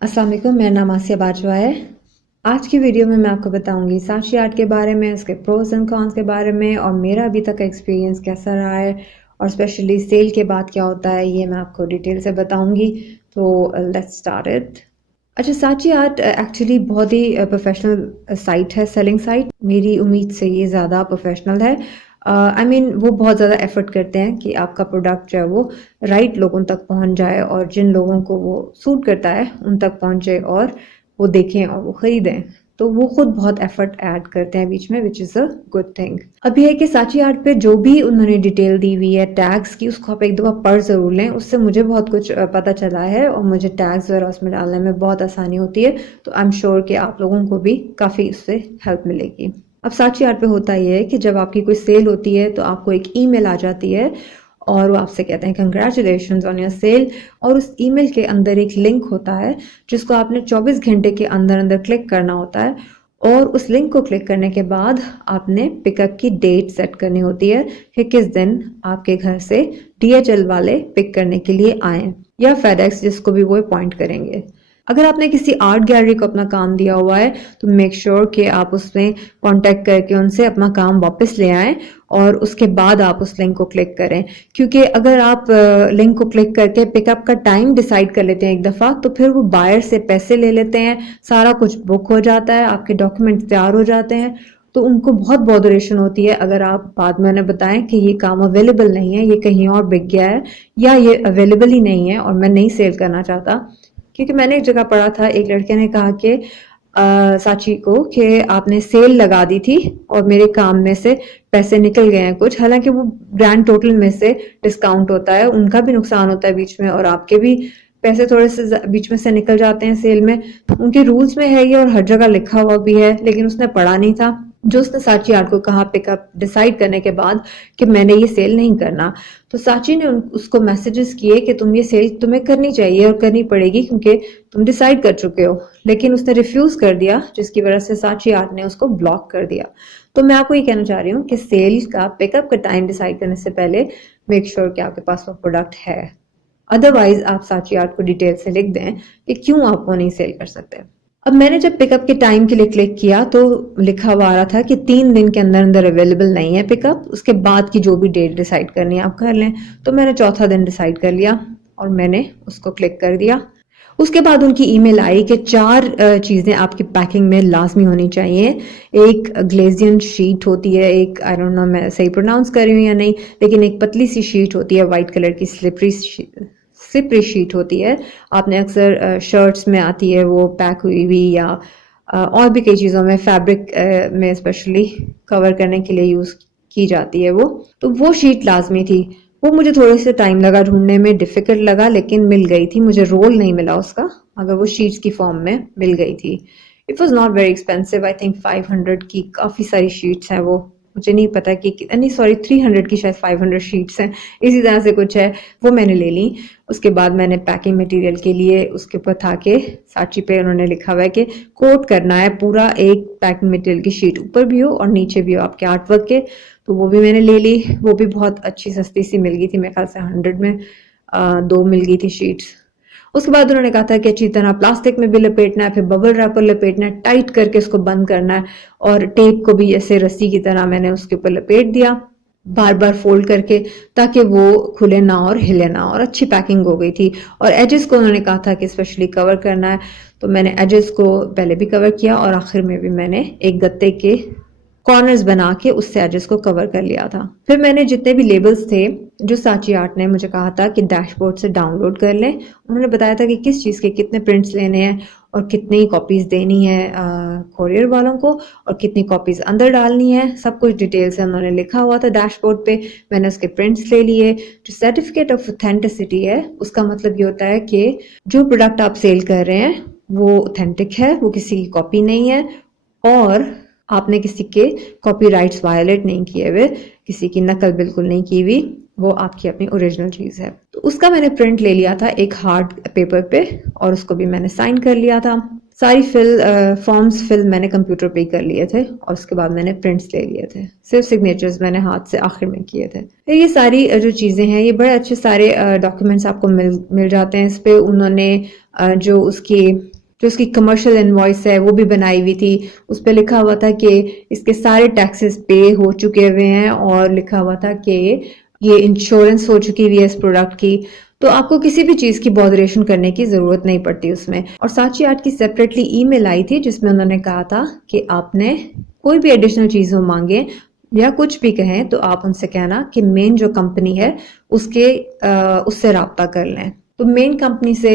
अस्सलाम वालेकुम, मेरा नाम आसिया बाजवा है। आज की वीडियो में मैं आपको बताऊंगी साक्षी आर्ट के बारे में, उसके प्रोज एंड कॉन्स के बारे में और मेरा अभी तक का एक्सपीरियंस कैसा रहा है और स्पेशली सेल के बाद क्या होता है ये मैं आपको डिटेल से बताऊंगी। तो लेट्स स्टार्ट इट। अच्छा, साक्षी आर्ट एक्चुअली बहुत ही प्रोफेशनल साइट है, सेलिंग साइट। मेरी उम्मीद से ये ज़्यादा प्रोफेशनल है। आई मीन वो बहुत ज़्यादा एफर्ट करते हैं कि आपका प्रोडक्ट जो है वो राइट लोगों तक पहुंच जाए और जिन लोगों को वो सूट करता है उन तक पहुंचे और वो देखें और वो खरीदें। तो वो खुद बहुत एफर्ट ऐड करते हैं बीच में, which is a good thing. अब ये है कि साक्षी आर्ट पे जो भी उन्होंने डिटेल दी हुई है टैग्स की, उसको आप एक दफ़ा पढ़ ज़रूर लें। उससे मुझे बहुत कुछ पता चला है और मुझे टैग्स वगैरह उसमें डालने में बहुत आसानी होती है। तो आई एम श्योर कि आप लोगों को भी काफ़ी उससे हेल्प मिलेगी। अब साक्षी आर्ट पे होता ये है कि जब आपकी कोई सेल होती है तो आपको एक ईमेल आ जाती है और वो आपसे कहते हैं कंग्रेचुलेशंस ऑन योर सेल, और उस ईमेल के अंदर एक लिंक होता है जिसको आपने 24 घंटे के अंदर अंदर क्लिक करना होता है। और उस लिंक को क्लिक करने के बाद आपने पिकअप की डेट सेट करनी होती है कि किस दिन आपके घर से DHL वाले पिक करने के लिए आए या फेडेक्स, जिसको भी वो अपॉइंट करेंगे। अगर आपने किसी आर्ट गैलरी को अपना काम दिया हुआ है तो मेक श्योर कि आप उसमें कांटेक्ट करके उनसे अपना काम वापस ले आएं और उसके बाद आप उस लिंक को क्लिक करें। क्योंकि अगर आप लिंक को क्लिक करके पिकअप का टाइम डिसाइड कर लेते हैं एक दफ़ा, तो फिर वो बायर से पैसे ले लेते हैं, सारा कुछ बुक हो जाता है, आपके डॉक्यूमेंट तैयार हो जाते हैं। तो उनको बहुत बॉदरेशन होती है अगर आप बाद में उन्हें बताएं कि ये काम अवेलेबल नहीं है, ये कहीं और बिक गया है या ये अवेलेबल ही नहीं है और मैं नहीं सेल करना चाहता। क्योंकि मैंने एक जगह पढ़ा था, एक लड़के ने कहा कि साची को कि आपने सेल लगा दी थी और मेरे काम में से पैसे निकल गए हैं कुछ। हालांकि वो ग्रैंड टोटल में से डिस्काउंट होता है, उनका भी नुकसान होता है बीच में और आपके भी पैसे थोड़े से बीच में से निकल जाते हैं सेल में। उनके रूल्स में है ये और हर जगह लिखा हुआ भी है, लेकिन उसने पढ़ा नहीं था। जो उसने साची आर्ट को कहा पिकअप डिसाइड करने के बाद कि मैंने ये सेल नहीं करना, तो साची ने उसको मैसेजेस किए कि तुम ये सेल तुम्हें करनी चाहिए और करनी पड़ेगी क्योंकि तुम डिसाइड कर चुके हो। लेकिन उसने रिफ्यूज कर दिया, जिसकी वजह से साची आर्ट ने उसको ब्लॉक कर दिया। तो मैं आपको ये कहना चाह रही हूँ कि सेल का पिकअप का टाइम डिसाइड करने से पहले मेक श्योर कि आपके पास वो प्रोडक्ट है। अदरवाइज आप साची आर्ट को डिटेल से लिख दें कि क्यों आप वो नहीं सेल कर सकते। अब मैंने जब पिकअप के टाइम के लिए क्लिक किया तो लिखा हुआ आ रहा था कि 3 दिन के अंदर अंदर अवेलेबल नहीं है पिकअप, उसके बाद की जो भी डेट डिसाइड करनी है आप कर लें। तो मैंने चौथा दिन डिसाइड कर लिया और मैंने उसको क्लिक कर दिया। उसके बाद उनकी ईमेल आई कि 4 चीज़ें आपकी पैकिंग में लाजमी होनी चाहिए। एक ग्लेजियन शीट होती है, एक आई डोंट नो मैं सही प्रोनाउंस कर रही हूँ या नहीं, लेकिन एक पतली सी शीट होती है वाइट कलर की, स्लिपरी शीट होती है। आपने अक्सर शर्ट्स में आती है वो पैक हुई हुई, या और भी कई चीज़ों में फैब्रिक में स्पेशली कवर करने के लिए यूज़ की जाती है वो। तो वो शीट लाजमी थी। वो मुझे थोड़े से टाइम लगा ढूंढने में, डिफिकल्ट लगा, लेकिन मिल गई थी। मुझे रोल नहीं मिला उसका, मगर वो शीट्स की फॉर्म में मिल गई थी। It was not very expensive, I think 500 की काफ़ी सारी शीट्स हैं वो। मुझे नहीं पता कि नहीं, सॉरी 300 की शायद 500 शीट्स हैं, इसी तरह से कुछ है। वो मैंने ले ली। उसके बाद मैंने पैकिंग मटेरियल के लिए उसके ऊपर था कि साची पे उन्होंने लिखा हुआ है कि कोट करना है पूरा, एक पैकिंग मटेरियल की शीट ऊपर भी हो और नीचे भी हो आपके आर्ट वर्क के। तो वो भी मैंने ले ली। वो भी बहुत अच्छी सस्ती सी मिल गई थी, मेरे ख्याल से 100 में 2 मिल गई थी शीट्स। उसके बाद उन्होंने कहा था कि अच्छी तरह प्लास्टिक में भी लपेटना है, फिर बबल रैपर लपेटना है, टाइट करके उसको बंद करना है और टेप को भी ऐसे रस्सी की तरह मैंने उसके ऊपर लपेट दिया, बार बार फोल्ड करके, ताकि वो खुले ना और हिले ना, और अच्छी पैकिंग हो गई थी। और एजेस को उन्होंने कहा था कि स्पेशली कवर करना है, तो मैंने एजेस को पहले भी कवर किया और आखिर में भी मैंने एक गत्ते के कॉर्नर्स बना के उससे एजेस को कवर कर लिया था। फिर मैंने जितने भी लेबल्स थे जो साची आर्ट ने मुझे कहा था कि डैशबोर्ड से डाउनलोड कर लें, उन्होंने बताया था कि किस चीज़ के कितने प्रिंट्स लेने हैं और कितनी कॉपीज़ देनी है कोरियर वालों को और कितनी कॉपीज़ अंदर डालनी है, सब कुछ डिटेल से उन्होंने लिखा हुआ था डैशबोर्ड पे। मैंने उसके प्रिंट्स ले लिए। जो सर्टिफिकेट ऑफ ऑथेंटिसिटी है, उसका मतलब ये होता है कि जो प्रोडक्ट आप सेल कर रहे हैं वो ऑथेंटिक है, वो किसी की कॉपी नहीं है और आपने किसी के कॉपीराइट्स वायलेट नहीं किए हुए, किसी की नकल बिल्कुल नहीं की हुई, वो आपकी अपनी ओरिजिनल चीज़ है। तो उसका मैंने प्रिंट ले लिया था एक हार्ड पेपर पे और उसको भी मैंने साइन कर लिया था। सारी फॉर्म्स फिल मैंने कंप्यूटर पे ही कर लिए थे और उसके बाद मैंने प्रिंट्स ले लिए थे। सिर्फ सिग्नेचर्स मैंने हाथ से आखिर में किए थे। तो ये सारी जो चीज़ें हैं, ये बड़े अच्छे सारे डॉक्यूमेंट्स आपको मिल जाते हैं। इस पे उन्होंने जो उसकी कमर्शियल इनवॉइस है वो भी बनाई हुई थी। उस पे लिखा हुआ था कि इसके सारे टैक्सेस पे हो चुके हुए हैं और लिखा हुआ था कि ये इंश्योरेंस हो चुकी हुई है इस प्रोडक्ट की। तो आपको किसी भी चीज़ की बॉदरेशन करने की ज़रूरत नहीं पड़ती उसमें। और साक्षी आर्ट की सेपरेटली ईमेल आई थी जिसमें उन्होंने कहा था कि आपने कोई भी एडिशनल चीज़ वो मांगे या कुछ भी कहें तो आप उनसे कहना कि मेन जो कंपनी है उससे राब्ता कर लें। तो मेन कंपनी से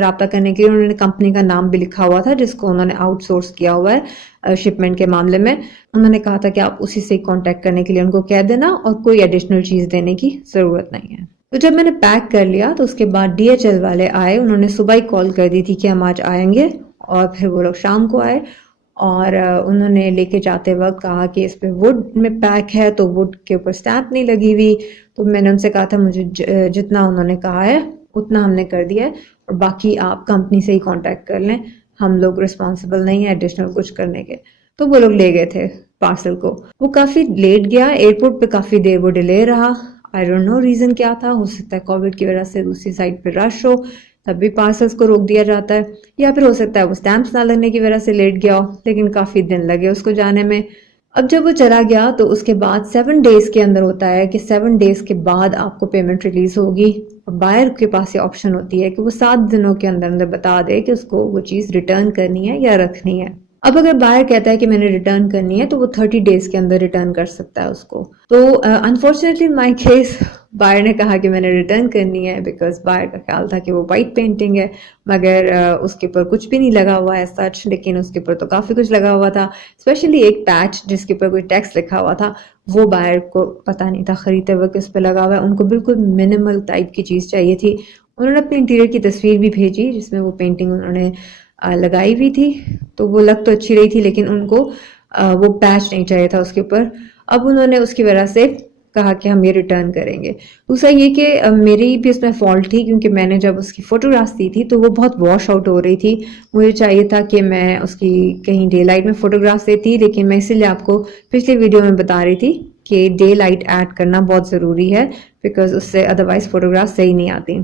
राब्ता करने के लिए उन्होंने कंपनी का नाम भी लिखा हुआ था जिसको उन्होंने आउटसोर्स किया हुआ है शिपमेंट के मामले में। उन्होंने कहा था कि आप उसी से कांटेक्ट करने के लिए उनको कह देना और कोई एडिशनल चीज़ देने की ज़रूरत नहीं है। तो जब मैंने पैक कर लिया तो उसके बाद DHL वाले आए। उन्होंने सुबह ही कॉल कर दी थी कि हम आज आएंगे और फिर वो लोग शाम को आए और उन्होंने लेके जाते वक्त कहा कि इस पे वुड में पैक है तो वुड के ऊपर स्टैंप नहीं लगी हुई। तो मैंने उनसे कहा था मुझे जितना उन्होंने कहा है उतना हमने कर दिया है और बाकी आप कंपनी से ही कांटेक्ट कर लें, हम लोग रिस्पॉन्सिबल नहीं है एडिशनल कुछ करने के। तो वो लोग ले गए थे पार्सल को। वो काफ़ी लेट गया, एयरपोर्ट पे काफ़ी देर वो डिले रहा। आई डोंट नो रीज़न क्या था, हो सकता है कोविड की वजह से दूसरी साइड पे रश हो तब भी पार्सल्स को रोक दिया जाता है, या फिर हो सकता है वो स्टैंप्स ना लगने की वजह से लेट गया हो, लेकिन काफ़ी दिन लगे उसको जाने में। अब जब वो चला गया तो उसके बाद 7 डेज़ के अंदर होता है कि 7 डेज़ के बाद आपको पेमेंट रिलीज़ होगी और बायर के पास ये ऑप्शन होती है कि वो 7 दिनों के अंदर अंदर बता दे कि उसको वो चीज़ रिटर्न करनी है या रखनी है। अब अगर बायर कहता है कि मैंने रिटर्न करनी है तो वो 30 डेज़ के अंदर रिटर्न कर सकता है उसको। तो unfortunately in my case buyer ने कहा कि मैंने रिटर्न करनी है बिकॉज बायर का ख्याल था कि वो वाइट पेंटिंग है, मगर उसके ऊपर कुछ भी नहीं लगा हुआ है सच, लेकिन उसके ऊपर तो काफ़ी कुछ लगा हुआ था। स्पेशली एक पैच जिसके ऊपर कोई टेक्स्ट लिखा हुआ था, वो बायर को पता नहीं था खरीदते वक्त उस पर लगा हुआ है। उनको बिल्कुल मिनिमल टाइप की चीज़ चाहिए थी। उन्होंने अपने इंटीरियर की तस्वीर भी भेजी जिसमें वो पेंटिंग उन्होंने लगाई हुई थी। तो वो लग तो अच्छी रही थी लेकिन उनको वो पैच नहीं चाहिए था उसके ऊपर। अब उन्होंने उसकी वजह से कहा कि हम ये रिटर्न करेंगे। दूसरा ये कि मेरी भी इसमें फॉल्ट थी क्योंकि मैंने जब उसकी फ़ोटोग्राफ्स दी थी तो वो बहुत वॉश आउट हो रही थी। मुझे चाहिए था कि मैं उसकी कहीं डे लाइट में फ़ोटोग्राफ्स देती, लेकिन मैं इसीलिए आपको पिछली वीडियो में बता रही थी कि डे लाइट ऐड करना बहुत ज़रूरी है बिकॉज उससे अदरवाइज़ फ़ोटोग्राफ सही नहीं आती।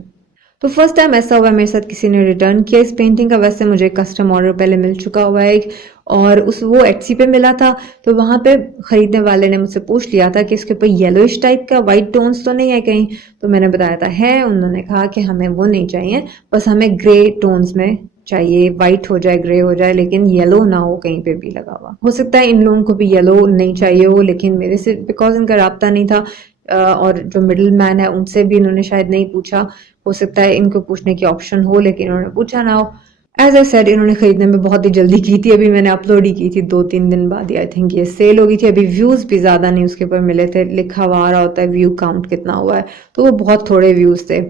तो फर्स्ट टाइम ऐसा हुआ मेरे साथ किसी ने रिटर्न किया इस पेंटिंग का। वैसे मुझे कस्टम ऑर्डर पहले मिल चुका हुआ है और वो एटसी पे मिला था। तो वहाँ पे खरीदने वाले ने मुझसे पूछ लिया था कि इसके ऊपर येलोइश टाइप का वाइट टोन्स तो नहीं है कहीं। तो मैंने बताया था है। उन्होंने कहा कि हमें वो नहीं चाहिए, बस हमें ग्रे टोन्स में चाहिए, वाइट हो जाए ग्रे हो जाए लेकिन येलो ना हो कहीं पे भी लगा हुआ। हो सकता है इन लोगों को भी येलो नहीं चाहिए हो, लेकिन मेरे से बिकॉज इनका राब्ता नहीं था और जो मिडिल मैन है उनसे भी इन्होंने शायद नहीं पूछा। हो सकता है इनको पूछने की ऑप्शन हो लेकिन इन्होंने पूछा ना हो। एज आई सेड इन्होंने खरीदने में बहुत ही जल्दी की थी। अभी मैंने अपलोड ही की थी 2-3 दिन बाद ही आई थिंक ये सेल हो गई थी। अभी व्यूज़ भी ज़्यादा नहीं उसके ऊपर मिले थे, लिखा हुआ आ रहा होता है व्यू काउंट कितना हुआ है, तो वो बहुत थोड़े व्यूज़ थे।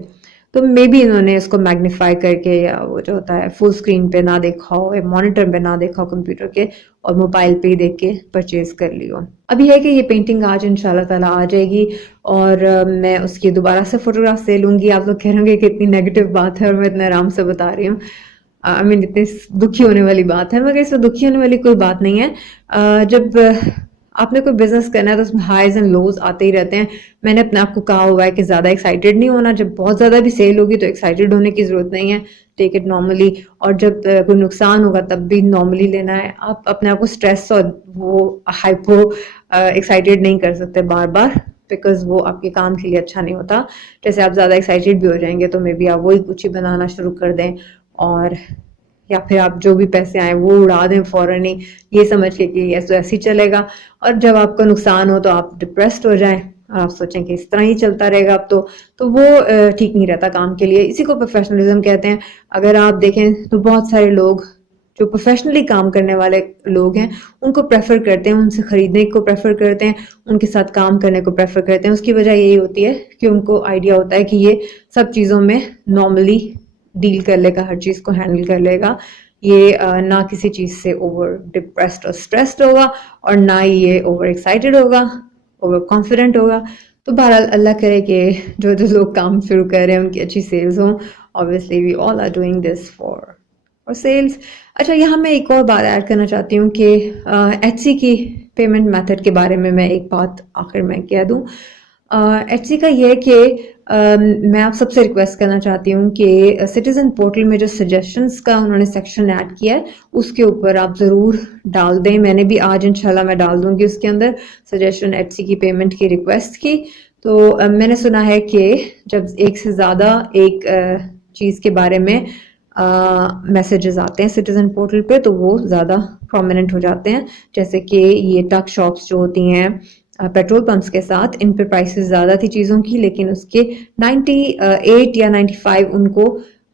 तो मे बी इन्होंने इसको मैग्नीफाई करके या वो जो होता है फुल स्क्रीन पे ना देखा हो या मॉनिटर पे ना देखा हो कंप्यूटर के और मोबाइल पे ही देख के परचेज कर लियो। अभी है कि ये पेंटिंग आज इंशाल्लाह ताला आ जाएगी और मैं उसकी दोबारा से फोटोग्राफ ले लूँगी। आप लोग कह रहे कि इतनी नेगेटिव बात है और मैं इतने आराम से बता रही हूँ। आई मीन इतनी दुखी होने वाली बात है, मगर इसमें दुखी होने वाली कोई बात नहीं है। जब आपने कोई बिजनेस करना है तो उसमें हाइज एंड लोज आते ही रहते हैं। मैंने अपने आप को कहा हुआ है कि ज़्यादा एक्साइटेड नहीं होना। जब बहुत ज़्यादा भी सेल होगी तो एक्साइटेड होने की ज़रूरत नहीं है, टेक इट नॉर्मली। और जब कोई नुकसान होगा तब भी नॉर्मली लेना है। आप अपने आप को स्ट्रेस और वो हाइपो एक्साइटेड नहीं कर सकते बार बार, बिकॉज वो आपके काम के लिए अच्छा नहीं होता। जैसे आप ज़्यादा एक्साइटेड भी हो जाएंगे तो मे बी आप वही कुछ ही बनाना शुरू कर दें और या फिर आप जो भी पैसे आए वो उड़ा दें फौरन ही, ये समझ के कि ऐसे ऐसे ही चलेगा। और जब आपका नुकसान हो तो आप डिप्रेस्ड हो जाएं और आप सोचें कि इस तरह ही चलता रहेगा अब तो वो ठीक नहीं रहता काम के लिए। इसी को प्रोफेशनलिज्म कहते हैं। अगर आप देखें तो बहुत सारे लोग जो प्रोफेशनली काम करने वाले लोग हैं उनको प्रेफर करते हैं, उनसे खरीदने को प्रेफर करते हैं, उनके साथ काम करने को प्रेफर करते हैं। उसकी वजह यही होती है कि उनको आइडिया होता है कि ये सब चीज़ों में नॉर्मली डील कर लेगा, हर चीज़ को हैंडल कर लेगा। ये ना किसी चीज़ से ओवर डिप्रेस्ड और स्ट्रेस्ड होगा और ना ही ये ओवर एक्साइटेड होगा, ओवर कॉन्फिडेंट होगा। तो बहरहाल अल्लाह करे कि जो जो लोग काम शुरू कर रहे हैं उनकी अच्छी सेल्स हों। Obviously we all are doing this for और सेल्स। अच्छा, यहाँ मैं एक और बात ऐड करना चाहती हूँ कि एचसी की पेमेंट मेथड के बारे में मैं एक बात आखिर में कह दूँ। एचसी का ये है कि मैं आप सबसे रिक्वेस्ट करना चाहती हूँ कि सिटीजन पोर्टल में जो सजेशंस का उन्होंने सेक्शन ऐड किया है उसके ऊपर आप ज़रूर डाल दें। मैंने भी आज इंशाल्लाह मैं डाल दूँगी उसके अंदर सजेशन एचसी की पेमेंट की रिक्वेस्ट की। तो मैंने सुना है कि जब एक से ज़्यादा एक चीज़ के बारे में मैसेजेस आते हैं सिटीजन पोर्टल पे तो वो ज़्यादा प्रोमिनेंट हो जाते हैं। जैसे कि ये टक शॉप्स जो होती हैं पेट्रोल पंप्स के साथ, इन पे प्राइसेस ज़्यादा थी चीज़ों की, लेकिन उसके 98 या 95 उनको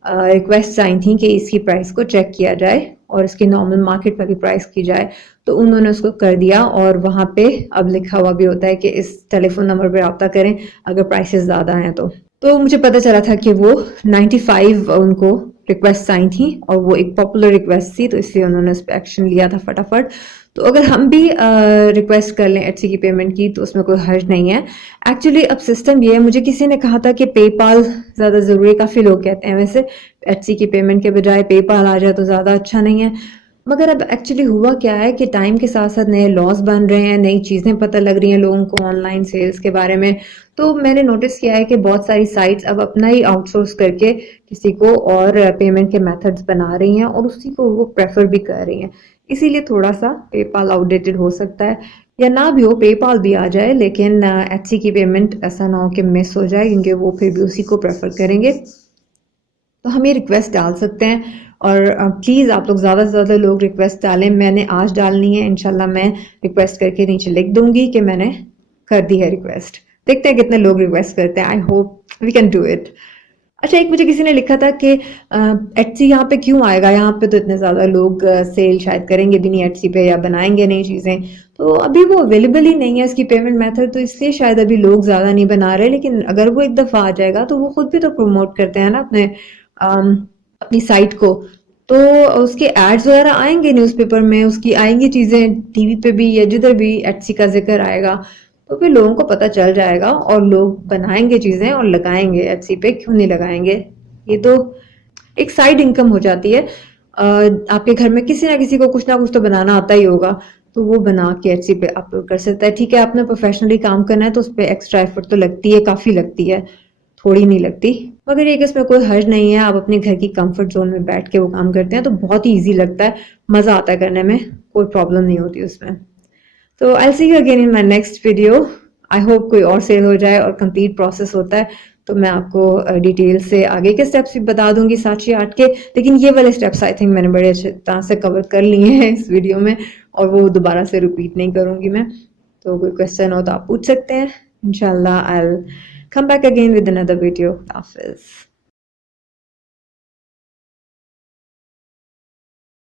रिक्वेस्ट आई थी कि इसकी प्राइस को चेक किया जाए और इसकी नॉर्मल मार्केट वाली प्राइस की जाए। तो उन्होंने उसको कर दिया और वहाँ पे अब लिखा हुआ भी होता है कि इस टेलीफोन नंबर पे रब्ता करें अगर प्राइसेस ज़्यादा हैं तो मुझे पता चला था कि वो 95 उनको रिक्वेस्ट आई थी और वो एक पॉपुलर रिक्वेस्ट थी, तो इसलिए उन्होंने उस पर एक्शन लिया था फटाफट। तो अगर हम भी रिक्वेस्ट कर लें एचसी की पेमेंट की तो उसमें कोई हर्ज नहीं है। एक्चुअली अब सिस्टम ये है, मुझे किसी ने कहा था कि पेपाल ज़्यादा ज़रूरी है, काफ़ी लोग कहते हैं वैसे एचसी की पेमेंट के बजाय पेपाल आ जाए तो ज़्यादा अच्छा नहीं है। मगर अब एक्चुअली हुआ क्या है कि टाइम के साथ साथ नए लॉज बन रहे हैं, नई चीज़ें पता लग रही हैं लोगों को ऑनलाइन सेल्स के बारे में। तो मैंने नोटिस किया है कि बहुत सारी साइट्स अब अपना ही आउटसोर्स करके किसी को और पेमेंट के मेथड्स बना रही हैं और उसी को वो प्रेफर भी कर रही हैं। इसीलिए थोड़ा सा पेपाल आउटडेटेड हो सकता है, या ना भी हो पेपाल भी आ जाए, लेकिन एचसी की पेमेंट ऐसा ना हो कि मिस हो जाए, क्योंकि वो फिर भी उसी को प्रेफर करेंगे। तो हम ये रिक्वेस्ट डाल सकते हैं और प्लीज़ आप लोग ज़्यादा से ज़्यादा लोग रिक्वेस्ट डालें। मैंने आज डालनी है, इंशाल्लाह मैं रिक्वेस्ट करके नीचे लिख दूंगी कि मैंने कर दी है रिक्वेस्ट। देखते हैं कितने लोग रिक्वेस्ट करते हैं। I hope we can do it. अच्छा, एक मुझे किसी ने लिखा था कि एटसी यहाँ पे क्यों आएगा, यहाँ पे तो इतने ज़्यादा लोग सेल शायद करेंगे भी नहीं एटसी पे या बनाएंगे नई चीज़ें। तो अभी वो अवेलेबल ही नहीं है इसकी पेमेंट मेथड, तो इसलिए शायद अभी लोग ज़्यादा नहीं बना रहे। लेकिन अगर वो एक दफ़ा आ जाएगा तो वो खुद भी तो प्रमोट करते हैं ना अपनी साइट को। तो उसके एड्स वगैरह आएंगे न्यूज़पेपर में, उसकी आएंगी चीज़ें टीवी पे भी या जिधर भी एटसी का जिक्र आएगा, तो फिर लोगों को पता चल जाएगा और लोग बनाएंगे चीज़ें और लगाएंगे एटसी पे। क्यों नहीं लगाएंगे? ये तो एक साइड इनकम हो जाती है। आपके घर में किसी ना किसी को कुछ ना कुछ तो बनाना आता ही होगा, तो वो बना के एटसी पे अपलोड कर सकता है। ठीक है, आपने प्रोफेशनली काम करना है तो उस पर एक्स्ट्रा एफर्ट तो लगती है, काफ़ी लगती है, थोड़ी नहीं लगती। मगर ये कि इसमें कोई हर्ज नहीं है, आप अपने घर की कंफर्ट जोन में बैठ के वो काम करते हैं तो बहुत ही ईजी लगता है, मज़ा आता है करने में, कोई प्रॉब्लम नहीं होती उसमें। तो I see you again in my next video. I hope कोई और सेल हो जाए और कंप्लीट प्रोसेस होता है तो मैं आपको डिटेल से आगे के स्टेप्स भी बता दूंगी 7-8 के। लेकिन ये वाले स्टेप्स आई थिंक मैंने बड़े अच्छे तरह से कवर कर लिए हैं इस वीडियो में और वो दोबारा से रिपीट नहीं करूंगी मैं। तो कोई क्वेश्चन हो तो आप पूछ सकते हैं। इंशाल्लाह I will come back again with another video. Hafiz.